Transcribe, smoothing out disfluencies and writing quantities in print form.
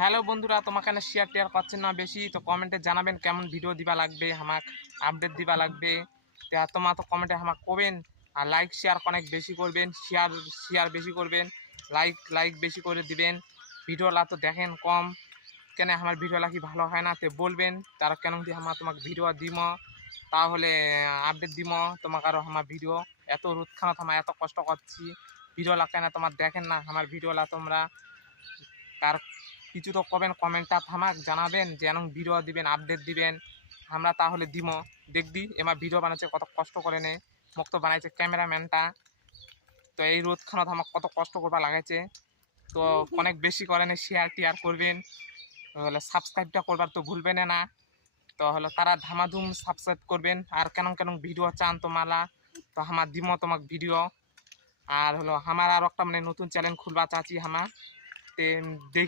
Hello বন্ধুরা, তোমাকে না শেয়ার টেয়ার করছেন না বেশি, তো কমেন্টে জানাবেন কেমন ভিডিও দিবা লাগবে, আমাক আপডেট দিবা লাগবে। তা তোমার তো কমেন্টে আমাকে করবেন। আর লাইক শেয়ার অনেক বেশি করবেন, শেয়ার শেয়ার বেশি করবেন, লাইক লাইক বেশি করে দিবেন। ভিডিওলা তো দেখেন কম, কেন আমার ভিডিওলা কি ভালো হয় না তে বলবেন। তারা কেন কি আমার তোমাকে ভিডিও দিম, তাহলে আপডেট দিম তোমাকে আরও আমার ভিডিও। এত রোদখানা তোমার এত কষ্ট করছি, ভিডিওলা কেন তোমার দেখেন না আমার ভিডিওলা তোমরা। তার কিছু তো কবেন, কমেন্টটা থামাক জানাবেন যে এমন ভিডিও দিবেন, আপডেট দিবেন, আমরা তাহলে দিমো। দেখবি এবার ভিডিও বানাচ্ছে কত কষ্ট করে নে, মুক্ত বানাইছে ক্যামেরাম্যানটা। তো এই রোদখানত আমার কত কষ্ট করবা লাগাইছে। তো অনেক বেশি করেন, শেয়ার টিয়ার করবেন, হলে সাবস্ক্রাইবটা করবার তো ভুলবেন না। তো হলো তারা ধামাধুম সাবস্ক্রাইব করবেন। আর কেন কেন ভিডিও চান তোমালা, তো আমার দিমো তোমাকে ভিডিও। আর হলো আমার আর একটা মানে নতুন চ্যানেল খুলবা চাচ্ছি আমার, তে